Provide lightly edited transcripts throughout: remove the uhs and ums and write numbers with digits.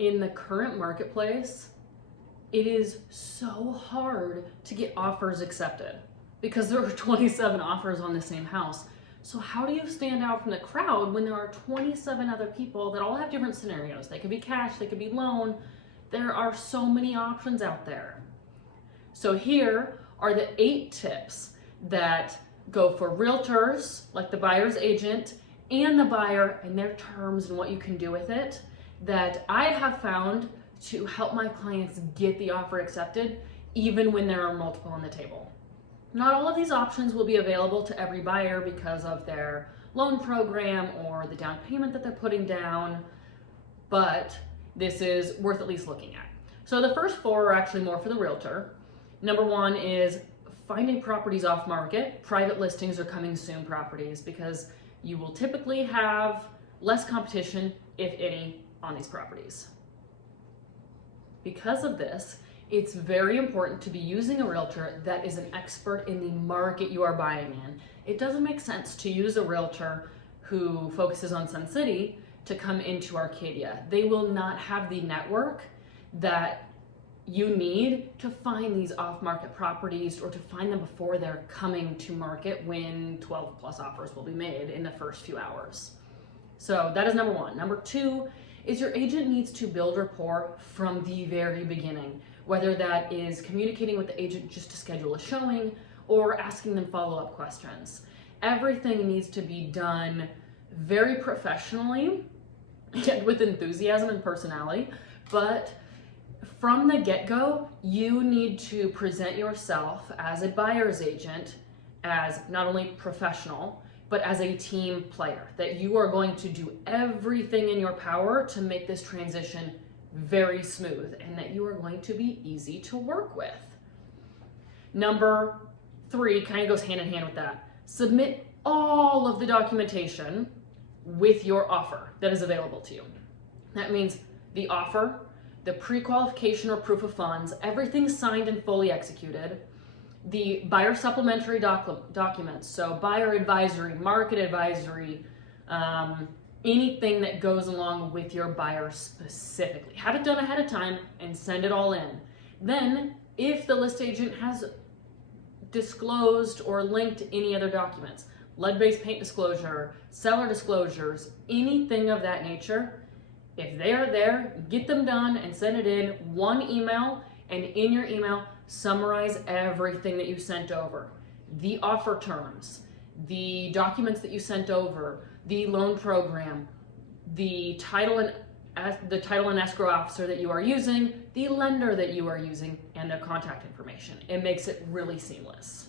in the current marketplace, it is so hard to get offers accepted because there are 27 offers on the same house. So how do you stand out from the crowd when there are 27 other people that all have different scenarios? They could be cash, they could be loan. There are so many options out there. So here are the 8 tips that go for realtors, like the buyer's agent, and the buyer and their terms and what you can do with it, that I have found to help my clients get the offer accepted even when there are multiple on the table. Not all of these options will be available to every buyer because of their loan program or the down payment that they're putting down, but this is worth at least looking at. So the first 4 are actually more for the realtor. Number 1 is finding properties off market. Private listings or coming soon properties, because you will typically have less competition, if any, on these properties. Because of this, it's very important to be using a realtor that is an expert in the market you are buying in. It doesn't make sense to use a realtor who focuses on Sun City to come into Arcadia. They will not have the network that you need to find these off-market properties or to find them before they're coming to market when 12 plus offers will be made in the first few hours. So that is number 1. Number 2 is your agent needs to build rapport from the very beginning, whether that is communicating with the agent just to schedule a showing or asking them follow-up questions. Everything needs to be done very professionally, with enthusiasm and personality, but from the get-go, you need to present yourself as a buyer's agent as not only professional, but as a team player, that you are going to do everything in your power to make this transition very smooth and that you are going to be easy to work with. Number 3 kind of goes hand in hand with that. Submit all of the documentation with your offer that is available to you. That means the offer, the pre-qualification or proof of funds, everything signed and fully executed, the buyer supplementary documents, so buyer advisory, market advisory, anything that goes along with your buyer specifically. Have it done ahead of time and send it all in. Then, if the list agent has disclosed or linked any other documents, lead-based paint disclosure, seller disclosures, anything of that nature, if they are there, get them done and send it in one email, and in your email, summarize everything that you sent over. The offer terms, the documents that you sent over, the loan program, the title and escrow officer that you are using, the lender that you are using, and their contact information. It makes it really seamless.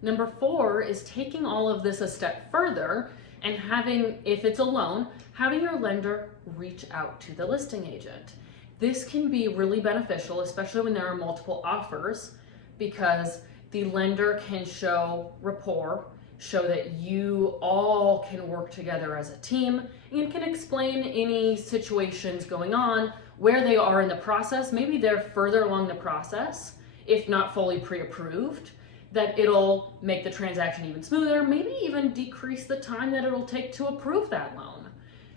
Number 4 is taking all of this a step further and having, if it's a loan, having your lender reach out to the listing agent. This can be really beneficial, especially when there are multiple offers, because the lender can show rapport, show that you all can work together as a team, and can explain any situations going on, where they are in the process. Maybe they're further along the process, if not fully pre-approved, that it'll make the transaction even smoother, maybe even decrease the time that it'll take to approve that loan.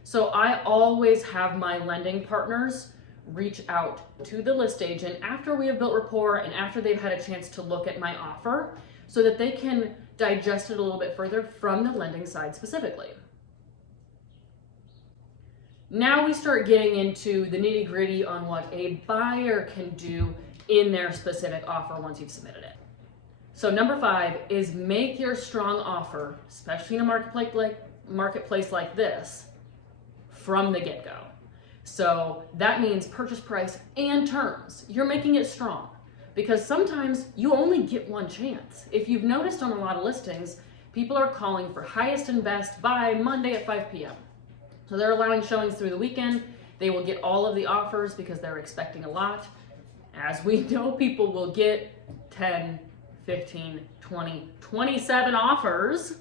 So I always have my lending partners reach out to the list agent after we have built rapport and after they've had a chance to look at my offer so that they can digest it a little bit further from the lending side specifically. Now we start getting into the nitty-gritty on what a buyer can do in their specific offer once you've submitted it. So number 5 is make your strong offer, especially in a marketplace like this, from the get-go. So that means purchase price and terms. You're making it strong because sometimes you only get one chance. If you've noticed on a lot of listings, people are calling for highest and best by Monday at 5 p.m. So they're allowing showings through the weekend. They will get all of the offers because they're expecting a lot. As we know, people will get 10, 15, 20, 27 offers.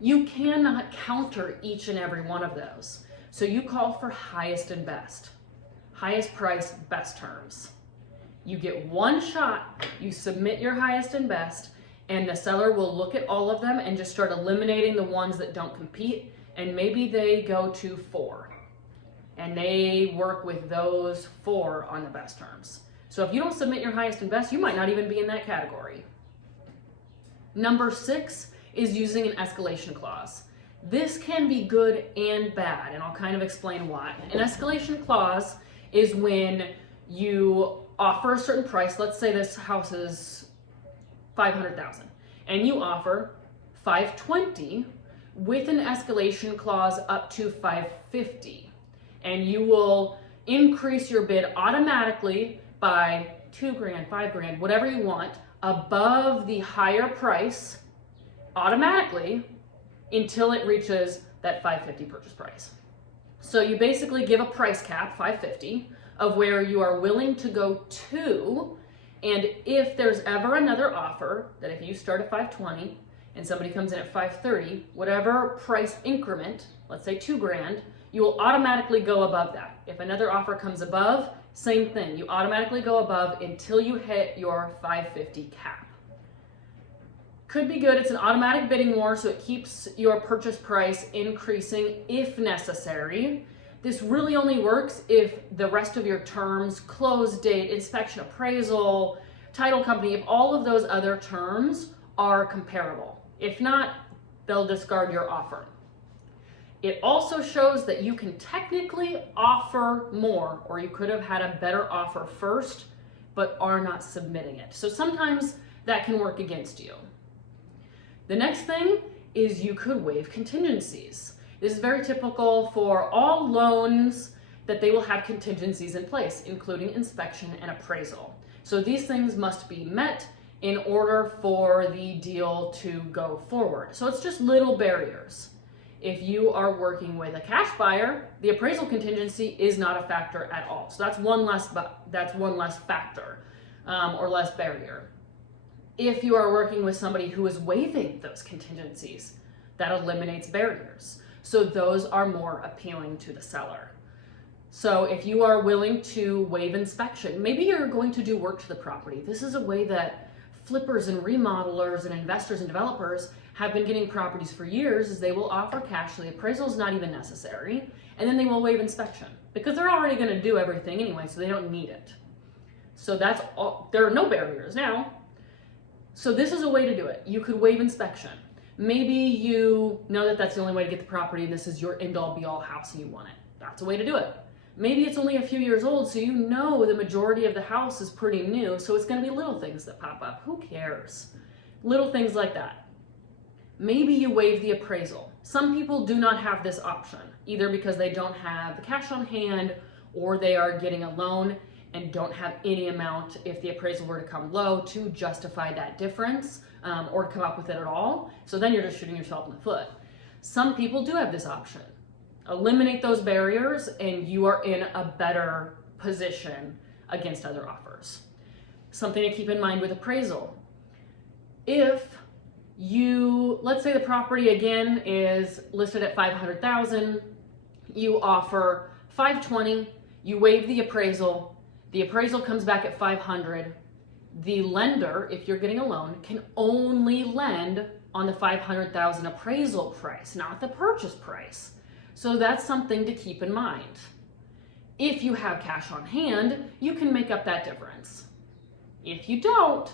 You cannot counter each and every one of those. So you call for highest and best. Highest price, best terms. You get one shot, you submit your highest and best, and the seller will look at all of them and just start eliminating the ones that don't compete, and maybe they go to 4. and they work with those 4 on the best terms. So if you don't submit your highest and best, you might not even be in that category. Number 6 is using an escalation clause. This can be good and bad, and I'll kind of explain why. An escalation clause is when you offer a certain price. Let's say this house is $500,000, and you offer $520 with an escalation clause up to $550, and you will increase your bid automatically by $2,000, $5,000, whatever you want, above the higher price automatically until it reaches that $550 purchase price. So you basically give a price cap, $550, of where you are willing to go to, and if there's ever another offer, that if you start at $520 and somebody comes in at $530, whatever price increment, let's say $2,000, you will automatically go above that. If another offer comes above, same thing, you automatically go above until you hit your $550 cap. Could be good. It's an automatic bidding war, so it keeps your purchase price increasing if necessary. This really only works if the rest of your terms, close date, inspection, appraisal, title company, if all of those other terms are comparable. If not, they'll discard your offer. It also shows that you can technically offer more, or you could have had a better offer first, but are not submitting it. So sometimes that can work against you. The next thing is you could waive contingencies. This is very typical for all loans that they will have contingencies in place, including inspection and appraisal. So these things must be met in order for the deal to go forward. So it's just little barriers. If you are working with a cash buyer, the appraisal contingency is not a factor at all. So that's one less factor or less barrier. If you are working with somebody who is waiving those contingencies, that eliminates barriers. So those are more appealing to the seller. So if you are willing to waive inspection, maybe you're going to do work to the property. This is a way that flippers and remodelers and investors and developers have been getting properties for years, is they will offer cash, so the appraisal is not even necessary, and then they will waive inspection because they're already going to do everything anyway, so they don't need it. So that's all, there are no barriers now. So this is a way to do it. You could waive inspection. Maybe you know that that's the only way to get the property and this is your end-all be-all house and you want it. That's a way to do it. Maybe it's only a few years old, so you know the majority of the house is pretty new, so it's going to be little things that pop up. Who cares? Little things like that. Maybe you waive the appraisal. Some people do not have this option, either because they don't have the cash on hand or they are getting a loan and don't have any amount, if the appraisal were to come low, to justify that difference or to come up with it at all. So then you're just shooting yourself in the foot. Some people do have this option. Eliminate those barriers and you are in a better position against other offers. Something to keep in mind with appraisal. If you, let's say the property again is listed at $500,000, you offer $520,000, you waive the appraisal comes back at $500,000. The lender, if you're getting a loan, can only lend on the $500,000 appraisal price, not the purchase price. So that's something to keep in mind. If you have cash on hand, you can make up that difference. If you don't,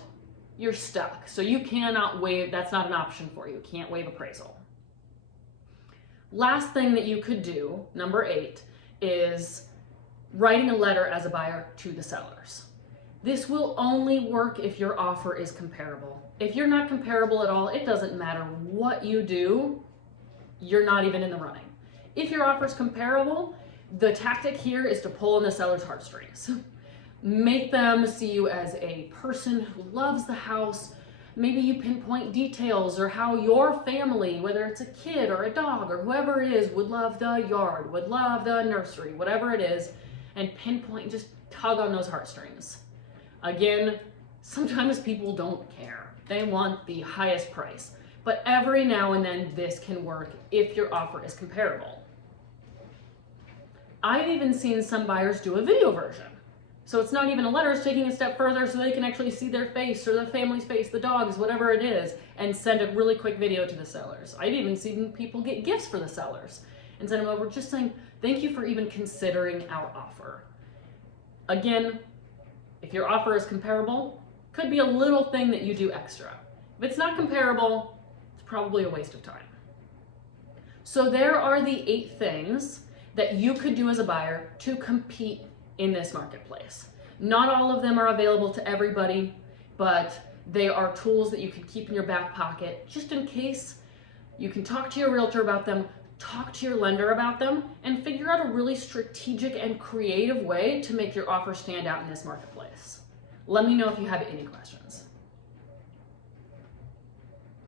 you're stuck. So you cannot waive, that's not an option for you. You can't waive appraisal. Last thing that you could do, number 8, is writing a letter as a buyer to the sellers. This will only work if your offer is comparable. If you're not comparable at all, it doesn't matter what you do, you're not even in the running. If your offer is comparable, the tactic here is to pull on the seller's heartstrings. Make them see you as a person who loves the house. Maybe you pinpoint details or how your family, whether it's a kid or a dog or whoever it is, would love the yard, would love the nursery, whatever it is, and pinpoint, just tug on those heartstrings. Again, sometimes people don't care. They want the highest price. But every now and then this can work if your offer is comparable. I've even seen some buyers do a video version. So it's not even a letter, it's taking a step further so they can actually see their face or the family's face, the dog's, whatever it is, and send a really quick video to the sellers. I've even seen people get gifts for the sellers and send them over just saying, Thank you for even considering our offer. Again, if your offer is comparable, could be a little thing that you do extra. If it's not comparable, it's probably a waste of time. So there are the 8 things that you could do as a buyer to compete in this marketplace. Not all of them are available to everybody, but they are tools that you can keep in your back pocket just in case. You can talk to your realtor about them, talk to your lender about them, and figure out a really strategic and creative way to make your offer stand out in this marketplace. Let me know if you have any questions.